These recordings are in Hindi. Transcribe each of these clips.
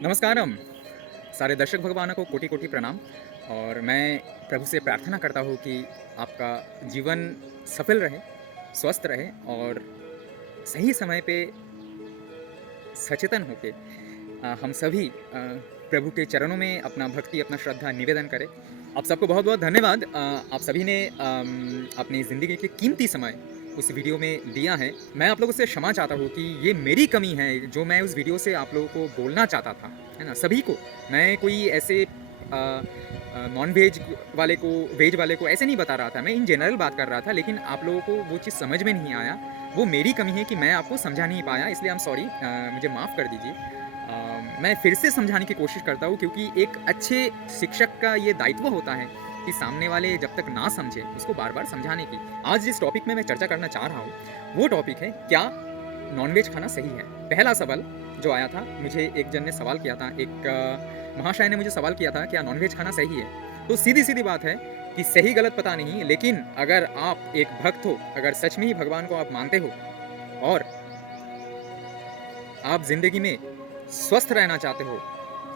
नमस्कारम सारे दर्शक भगवानों को कोटि कोटि प्रणाम। और मैं प्रभु से प्रार्थना करता हूँ कि आपका जीवन सफल रहे, स्वस्थ रहे और सही समय पे सचेतन होके हम सभी प्रभु के चरणों में अपना भक्ति, अपना श्रद्धा निवेदन करें। आप सबको बहुत बहुत धन्यवाद। आप सभी ने अपनी ज़िंदगी के कीमती समय उस वीडियो में दिया है। मैं आप लोगों से क्षमा चाहता हूँ कि ये मेरी कमी है जो मैं उस वीडियो से आप लोगों को बोलना चाहता था, है ना। सभी को, मैं कोई ऐसे नॉन वेज वाले को, वेज वाले को ऐसे नहीं बता रहा था, मैं इन जनरल बात कर रहा था, लेकिन आप लोगों को वो चीज़ समझ में नहीं आया। वो मेरी कमी है कि मैं आपको समझा नहीं पाया, इसलिए आई एम सॉरी, मुझे माफ़ कर दीजिए। मैं फिर से समझाने की कोशिश करता हूँ, क्योंकि एक अच्छे शिक्षक का ये दायित्व होता है कि सामने वाले जब तक ना समझे उसको बार बार समझाने की। आज जिस टॉपिक में मैं चर्चा करना चाह रहा हूँ वो टॉपिक है, क्या नॉनवेज खाना सही है। पहला सवाल जो आया था, मुझे एक जन ने सवाल किया था, एक महाशय ने मुझे सवाल किया था, क्या नॉनवेज खाना सही है। तो सीधी सीधी बात है कि सही गलत पता नहीं, लेकिन अगर आप एक भक्त हो, अगर सच में ही भगवान को आप मानते हो और आप जिंदगी में स्वस्थ रहना चाहते हो,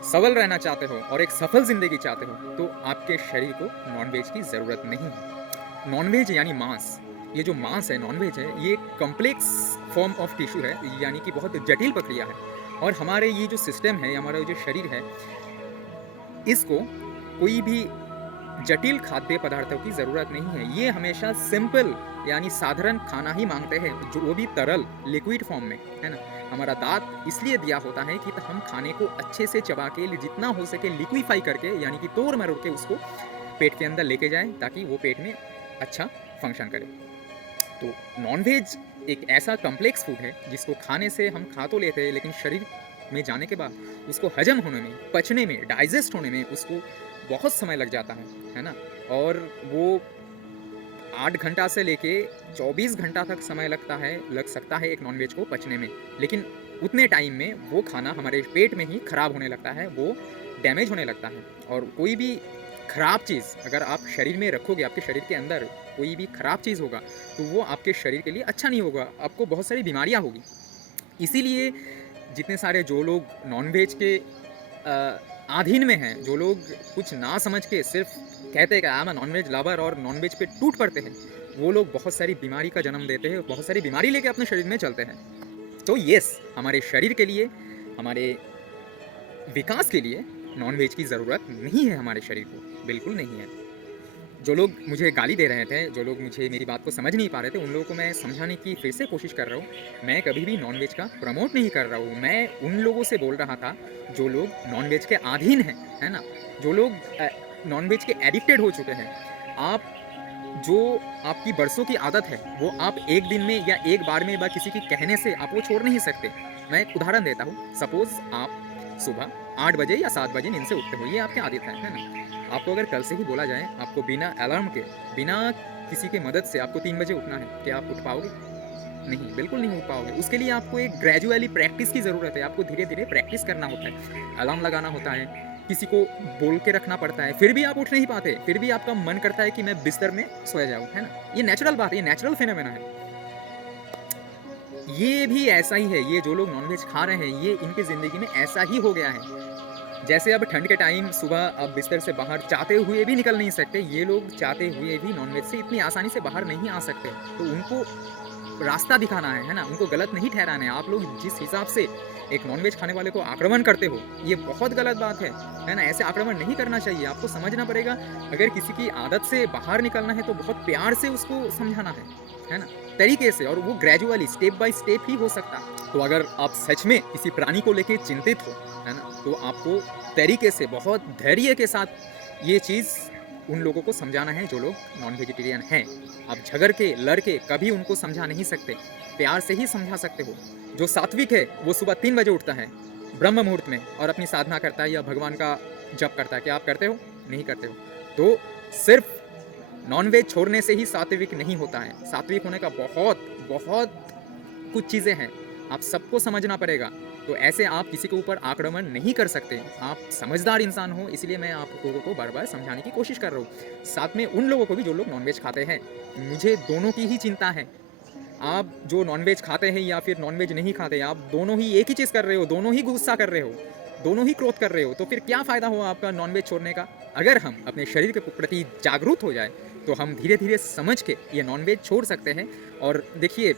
सबल रहना चाहते हो और एक सफल ज़िंदगी चाहते हो, तो आपके शरीर को नॉनवेज की ज़रूरत नहीं है। नॉनवेज यानी मांस, ये जो मांस है, नॉनवेज है, ये कॉम्प्लेक्स फॉर्म ऑफ टिश्यू है, यानी कि बहुत जटिल प्रक्रिया है। और हमारे ये जो सिस्टम है, हमारा जो शरीर है, इसको कोई भी जटिल खाद्य पदार्थों की ज़रूरत नहीं है। ये हमेशा सिंपल यानी साधारण खाना ही मांगते हैं, जो वो भी तरल लिक्विड फॉर्म में, है ना। हमारा दांत इसलिए दिया होता है कि हम खाने को अच्छे से चबा के, जितना हो सके लिक्विफाई करके, यानी कि तोड़ मरोड़ के उसको पेट के अंदर लेके जाएं, ताकि वो पेट में अच्छा फंक्शन करे। तो नॉनवेज एक ऐसा कॉम्प्लेक्स फूड है जिसको खाने से हम खा तो लेते हैं, लेकिन शरीर में जाने के बाद उसको हजम होने में, पचने में, डाइजेस्ट होने में उसको बहुत समय लग जाता है ना। और वो 8 घंटा से लेके 24 घंटा तक समय लग सकता है एक नॉनवेज को पचने में। लेकिन उतने टाइम में वो खाना हमारे पेट में ही खराब होने लगता है, वो डैमेज होने लगता है। और कोई भी खराब चीज़ अगर आप शरीर में रखोगे, आपके शरीर के अंदर कोई भी खराब चीज़ होगा, तो वो आपके शरीर के लिए अच्छा नहीं होगा, आपको बहुत सारी बीमारियाँ होगी। इसीलिए जितने सारे जो लोग नॉनवेज के अधीन में हैं, जो लोग कुछ ना समझ के सिर्फ कहते हैं कि I am a nonveg lover और नॉनवेज पे टूट पड़ते हैं, वो लोग बहुत सारी बीमारी का जन्म देते हैं, बहुत सारी बीमारी लेके अपने शरीर में चलते हैं। तो येस, हमारे शरीर के लिए, हमारे विकास के लिए नॉनवेज की ज़रूरत नहीं है हमारे शरीर को, बिल्कुल नहीं है। जो लोग मुझे गाली दे रहे थे, जो लोग मुझे मेरी बात को समझ नहीं पा रहे थे, उन लोगों को मैं समझाने की फिर से कोशिश कर रहा हूँ। मैं कभी भी नॉनवेज का प्रमोट नहीं कर रहा हूँ, मैं उन लोगों से बोल रहा था जो लोग नॉनवेज के अधीन हैं, है ना, जो लोग नॉनवेज के एडिक्टेड हो चुके हैं। आप जो आपकी बरसों की आदत है, वो आप एक दिन में या एक बार में या किसी के कहने से आप वो छोड़ नहीं सकते। मैं एक उदाहरण देता हूँ। सपोज़ आप सुबह 8 बजे या 7 बजे नींद से उठते हो, ये आपकी आदत है ना। आपको अगर कल से ही बोला जाए, आपको बिना अलार्म के, बिना किसी के मदद से आपको 3 बजे उठना है, क्या आप उठ पाओगे? नहीं, बिल्कुल नहीं उठ पाओगे। उसके लिए आपको एक ग्रेजुअली प्रैक्टिस की ज़रूरत है, आपको धीरे-धीरे प्रैक्टिस करना होता है, अलार्म लगाना होता है, किसी को बोल के रखना पड़ता है, फिर भी आप उठ नहीं पाते, फिर भी आपका मन करता है कि मैं बिस्तर में सोया जाऊँ, है ना? ये नेचुरल बात है, ये नेचुरल फिनोमेना है। ये भी ऐसा ही है, ये जो लोग नॉनवेज खा रहे हैं, ये इनकी ज़िंदगी में ऐसा ही हो गया है। जैसे अब ठंड के टाइम सुबह आप बिस्तर से बाहर चाहते हुए भी निकल नहीं सकते, ये लोग चाहते हुए भी नॉनवेज से इतनी आसानी से बाहर नहीं आ सकते। तो उनको रास्ता दिखाना है ना, उनको गलत नहीं ठहराना है। आप लोग जिस हिसाब से एक नॉनवेज खाने वाले को आक्रमण करते हो, ये बहुत गलत बात है ना। ऐसे आक्रमण नहीं करना चाहिए। आपको समझना पड़ेगा, अगर किसी की आदत से बाहर निकलना है तो बहुत प्यार से उसको समझाना है ना, तरीके से, और वो ग्रेजुअली स्टेप बाय स्टेप ही हो सकता है। तो अगर आप सच में किसी प्राणी को लेके चिंतित हो, है ना, तो आपको तरीके से, बहुत धैर्य के साथ ये चीज़ उन लोगों को समझाना है जो लोग नॉन वेजिटेरियन हैं। आप झगड़ के, लड़ के कभी उनको समझा नहीं सकते, प्यार से ही समझा सकते हो। जो सात्विक है वो सुबह 3 बजे उठता है ब्रह्म मुहूर्त में और अपनी साधना करता है या भगवान का जप करता है। क्या आप करते हो? नहीं करते हो। तो सिर्फ नॉनवेज छोड़ने से ही सात्विक नहीं होता है। सात्विक होने का बहुत बहुत कुछ चीज़ें हैं, आप सबको समझना पड़ेगा। तो ऐसे आप किसी के ऊपर आक्रमण नहीं कर सकते। आप समझदार इंसान हो, इसलिए मैं आप लोगों को बार-बार समझाने की कोशिश कर रहा हूँ। साथ में उन लोगों को भी जो लोग नॉनवेज खाते हैं, मुझे दोनों की ही चिंता है। आप जो नॉनवेज खाते हैं या फिर नॉनवेज नहीं खाते, आप दोनों ही एक ही चीज़ कर रहे हो, दोनों ही गुस्सा कर रहे हो। दोनों ही क्रोध कर रहे हो, तो फिर क्या फ़ायदा हुआ आपका नॉनवेज छोड़ने का? अगर हम अपने शरीर के प्रति जागरूक हो जाए तो हम धीरे धीरे समझ के ये नॉनवेज छोड़ सकते हैं। और देखिए,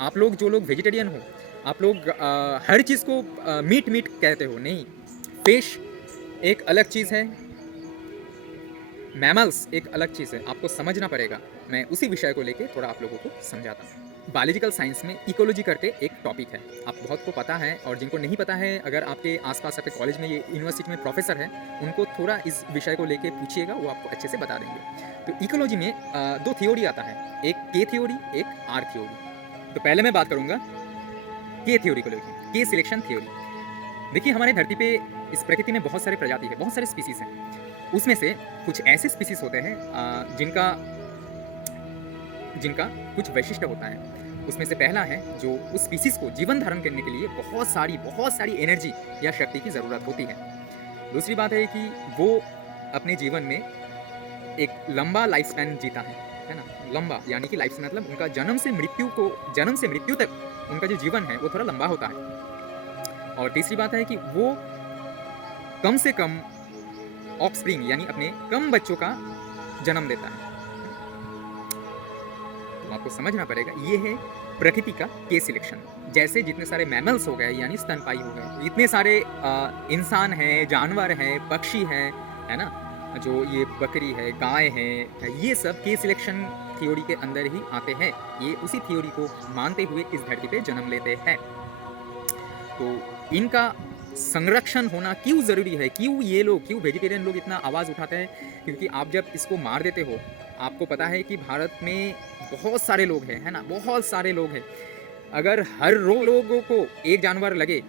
आप लोग जो लोग वेजिटेरियन हो, आप लोग हर चीज़ को मीट मीट कहते हो, नहीं। फिश एक अलग चीज़ है, मैमल्स एक अलग चीज़ है, आपको समझना पड़ेगा। मैं उसी विषय को लेके थोड़ा आप लोगों को समझाता हूँ। बायोलॉजिकल साइंस में इकोलॉजी करके एक टॉपिक है, आप बहुत को पता है, और जिनको नहीं पता है, अगर आपके आसपास आपके कॉलेज में, ये यूनिवर्सिटी में प्रोफेसर है, उनको थोड़ा इस विषय को लेके पूछिएगा, वो आपको अच्छे से बता देंगे। तो इकोलॉजी में दो थ्योरी आता है, एक के थ्योरी, एक आर थ्योरी। तो पहले मैं बात करूँगा के थ्योरी को लेकर, के सिलेक्शन थ्योरी। देखिए, हमारे धरती पे इस प्रकृति में बहुत सारे प्रजाति है, बहुत सारे स्पीसीज हैं। उसमें से कुछ ऐसे स्पीसीज होते हैं जिनका कुछ वैशिष्ट्य होता है। उसमें से पहला है, जो उस स्पीसीज को जीवन धारण करने के लिए बहुत सारी एनर्जी या शक्ति की ज़रूरत होती है। दूसरी बात है कि वो अपने जीवन में एक लंबा लाइफ स्पैन जीता है ना। लंबा यानी कि लाइफ मतलब उनका जन्म से मृत्यु तक उनका जो जीवन है वो थोड़ा लंबा होता है। और तीसरी बात है कि वो कम से कम ऑफस्प्रिंग यानी अपने कम बच्चों का जन्म देता है। तो आपको समझना पड़ेगा, ये है प्रकृति का के सिलेक्शन। जैसे जितने सारे मैमल्स हो गए यानी स्तनपायी हो गए, इतने सारे इंसान हैं, जानवर हैं, पक्षी हैं, है ना, जो ये बकरी है, गाय है, ये सब के सिलेक्शन थ्योरी के अंदर ही आते हैं। ये उसी थ्योरी को मानते हुए इस धरती पे जन्म लेते हैं। तो इनका संरक्षण होना क्यों ज़रूरी है, क्यों वेजिटेरियन लोग इतना आवाज़ उठाते हैं? क्योंकि आप जब इसको मार देते हो, आपको पता है कि भारत में बहुत सारे लोग हैं, है ना, बहुत सारे लोग हैं। अगर हर लोगों को एक जानवर लगे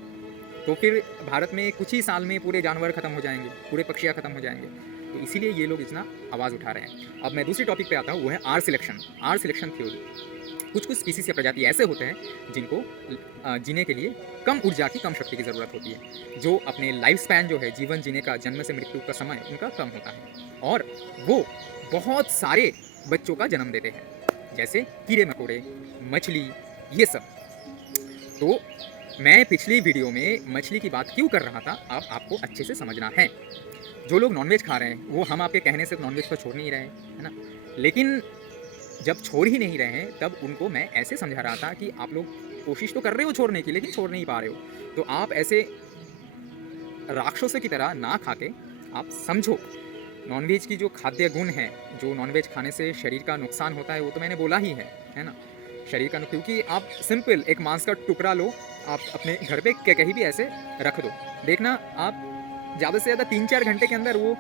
तो फिर भारत में कुछ ही साल में पूरे जानवर ख़त्म हो जाएंगे, पूरे पक्षियाँ ख़त्म हो जाएंगे। तो इसीलिए ये लोग इतना आवाज़ उठा रहे हैं। अब मैं दूसरी टॉपिक पे आता हूँ, वो है आर सिलेक्शन थ्योरी। कुछ स्पीसीज या प्रजाति ऐसे होते हैं जिनको जीने के लिए कम ऊर्जा की, कम शक्ति की ज़रूरत होती है, जो अपने लाइफ स्पैन जो है, जीवन जीने का, जन्म से मृत्यु का समय उनका कम होता है, और वो बहुत सारे बच्चों का जन्म देते हैं, जैसे कीड़े मकोड़े, मछली, ये सब। तो मैं पिछली वीडियो में मछली की बात क्यों कर रहा था, अब आपको अच्छे से समझना है। जो लोग नॉनवेज खा रहे हैं, वो हम आपके कहने से नॉनवेज तो छोड़ नहीं रहे हैं, है ना, लेकिन जब छोड़ ही नहीं रहे हैं, तब उनको मैं ऐसे समझा रहा था कि आप लोग कोशिश तो कर रहे हो छोड़ने की, लेकिन छोड़ नहीं पा रहे हो। तो आप ऐसे राक्षसों की तरह ना खा के आप समझो, नॉनवेज की जो खाद्य गुण है, जो नॉनवेज खाने से शरीर का नुकसान होता है, वो तो मैंने बोला ही है ना, शरीर का। क्योंकि आप सिंपल एक मांस का टुकड़ा लो, आप अपने घर पे कहीं भी ऐसे रख दो, देखना आप ज़्यादा से ज़्यादा 3-4 घंटे के अंदर वो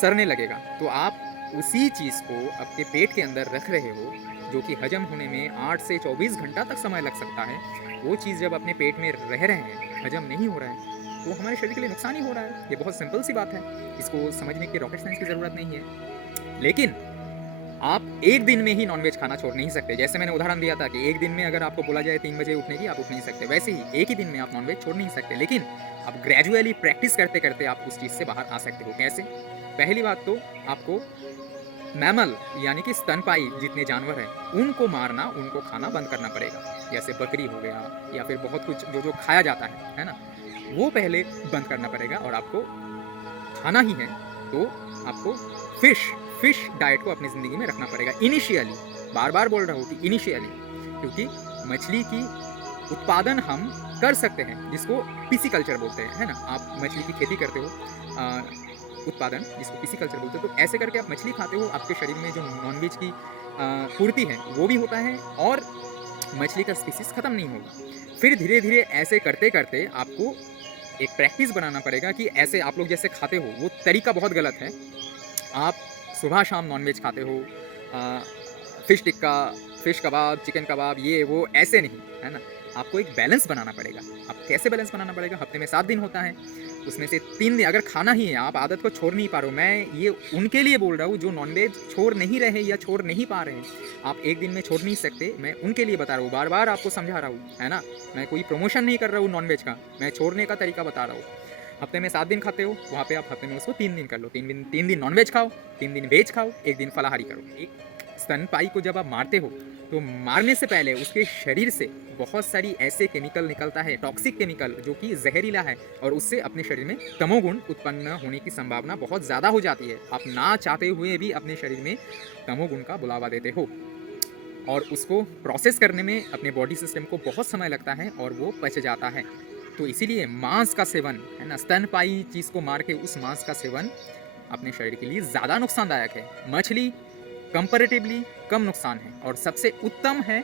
सड़ने लगेगा। तो आप उसी चीज़ को आपके पेट के अंदर रख रहे हो, जो कि हजम होने में 8 से 24 घंटा तक समय लग सकता है। वो चीज़ जब अपने पेट में रह रहे हैं, हजम नहीं हो रहा है, तो हमारे शरीर के लिए नुकसान ही हो रहा है। ये बहुत सिंपल सी बात है, इसको समझने की रॉकेट साइंस की ज़रूरत नहीं है। लेकिन आप एक दिन में ही नॉनवेज खाना छोड़ नहीं सकते। जैसे मैंने उदाहरण दिया था कि एक दिन में अगर आपको बोला जाए 3 बजे उठने की, आप उठ नहीं सकते। वैसे ही एक ही दिन में आप नॉनवेज छोड़ नहीं सकते, लेकिन आप ग्रेजुअली प्रैक्टिस करते करते आप उस चीज़ से बाहर आ सकते हो। कैसे? पहली बात तो आपको मैमल यानी कि स्तनपायी जितने जानवर हैं, उनको मारना, उनको खाना बंद करना पड़ेगा। जैसे बकरी हो गया, या फिर बहुत कुछ जो खाया जाता है ना, वो पहले बंद करना पड़ेगा। और आपको खाना ही है तो आपको फिश डाइट को अपनी ज़िंदगी में रखना पड़ेगा इनिशियली। बार बार बोल रहा हूँ कि इनिशियली, क्योंकि मछली की उत्पादन हम कर सकते हैं, जिसको पिसीकल्चर बोलते हैं, है ना। आप मछली की खेती करते हो, उत्पादन जिसको पिसीकल्चर बोलते हैं, तो ऐसे करके आप मछली खाते हो, आपके शरीर में जो नॉनवेज की पूर्ति है वो भी होता है, और मछली का स्पीसीज ख़त्म नहीं होगा। फिर धीरे धीरे ऐसे करते करते आपको एक प्रैक्टिस बनाना पड़ेगा कि ऐसे आप लोग जैसे खाते हो, वो तरीका बहुत गलत है। आप सुबह शाम नॉनवेज खाते हो, फिश टिक्का, फिश कबाब, चिकन कबाब, ये वो, ऐसे नहीं, है ना। आपको एक बैलेंस बनाना पड़ेगा। अब कैसे बैलेंस बनाना पड़ेगा? हफ्ते में 7 दिन होता है, उसमें से 3 दिन अगर खाना ही है, आप आदत को छोड़ नहीं पा रहे हो। मैं ये उनके लिए बोल रहा हूँ जो नॉनवेज छोड़ नहीं रहे या छोड़ नहीं पा रहे हैं। आप एक दिन में छोड़ नहीं सकते, मैं उनके लिए बता रहा हूँ, बार बार आपको समझा रहा हूँ, है ना। मैं कोई प्रमोशन नहीं कर रहा हूँ नॉनवेज का, मैं छोड़ने का तरीका बता रहा हूँ। हफ्ते में 7 दिन खाते हो, वहाँ पे आप हफ्ते में उसको 3 दिन कर लो। 3 दिन नॉनवेज खाओ, 3 दिन वेज खाओ, 1 दिन फलाहारी करो। एक स्तनपायी को जब आप मारते हो तो मारने से पहले उसके शरीर से बहुत सारी ऐसे केमिकल निकलता है, टॉक्सिक केमिकल, जो कि जहरीला है, और उससे अपने शरीर में तमोगुण उत्पन्न होने की संभावना बहुत ज़्यादा हो जाती है। आप ना चाहते हुए भी अपने शरीर में तमोगुण का बुलावा देते हो, और उसको प्रोसेस करने में अपने बॉडी सिस्टम को बहुत समय लगता है और वो पच जाता है। तो इसीलिए मांस का सेवन, है ना, स्तनपायी चीज़ को मार के उस मांस का सेवन अपने शरीर के लिए ज़्यादा नुकसानदायक है। मछली कंपैरेटिवली कम नुकसान है, और सबसे उत्तम है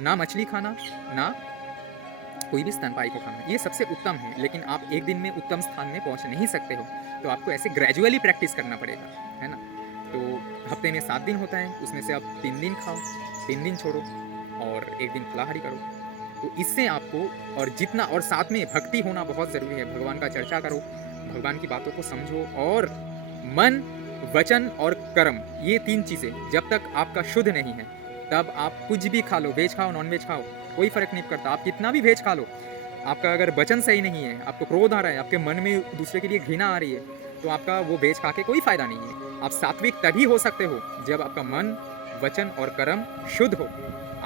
ना मछली खाना, ना कोई भी स्तनपायी को खाना, ये सबसे उत्तम है। लेकिन आप एक दिन में उत्तम स्थान में पहुंच नहीं सकते हो, तो आपको ऐसे ग्रेजुअली प्रैक्टिस करना पड़ेगा, है ना। तो हफ्ते में 7 दिन होता है, उसमें से आप 3 दिन खाओ, 3 दिन छोड़ो, और 1 दिन फलाहारी करो। तो इससे आपको, और जितना, और साथ में भक्ति होना बहुत ज़रूरी है। भगवान का चर्चा करो, भगवान की बातों को समझो, और मन, वचन और कर्म, ये 3 चीज़ें जब तक आपका शुद्ध नहीं है, तब आप कुछ भी खा लो, वेज खाओ नॉन वेज खाओ, कोई फ़र्क नहीं पड़ता। आप कितना भी वेज खा लो, आपका अगर वचन सही नहीं है, आपको क्रोध आ रहा है, आपके मन में दूसरे के लिए घृणा आ रही है, तो आपका वो वेज खा के कोई फ़ायदा नहीं है। आप सात्विक तभी हो सकते हो जब आपका मन, वचन और कर्म शुद्ध हो।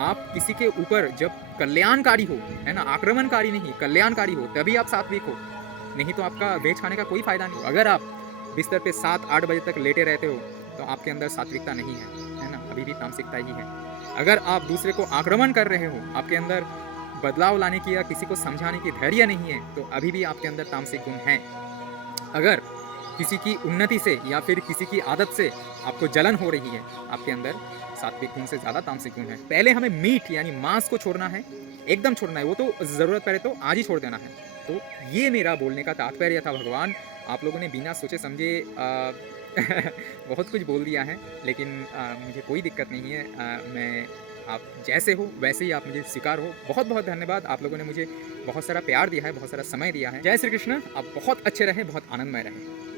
आप किसी के ऊपर जब कल्याणकारी हो, है ना, आक्रमणकारी नहीं, कल्याणकारी हो, तभी आप सात्विक हो। नहीं तो आपका वेज खाने का कोई फ़ायदा नहीं। अगर आप बिस्तर पे 7-8 बजे तक लेटे रहते हो, तो आपके अंदर सात्विकता नहीं है ना, अभी भी तामसिकता ही है। अगर आप दूसरे को आक्रमण कर रहे हो, आपके अंदर बदलाव लाने की या किसी को समझाने की धैर्य नहीं है, तो अभी भी आपके अंदर तामसिक गुण हैं। अगर किसी की उन्नति से या फिर किसी की आदत से आपको जलन हो रही है, आपके अंदर सात्विक गुण से ज़्यादा तामसिक गुण है। पहले हमें मीट यानी मांस को छोड़ना है, एकदम छोड़ना है, वो तो ज़रूरत पड़े तो आज ही छोड़ देना है। तो ये मेरा बोलने का तात्पर्य था। भगवान, आप लोगों ने बिना सोचे समझे बहुत कुछ बोल दिया है, लेकिन मुझे कोई दिक्कत नहीं है। मैं, आप जैसे हो वैसे ही आप मुझे स्वीकार हो। बहुत बहुत धन्यवाद, आप लोगों ने मुझे बहुत सारा प्यार दिया है, बहुत सारा समय दिया है। जय श्री कृष्ण। आप बहुत अच्छे रहें, बहुत आनंदमय रहें।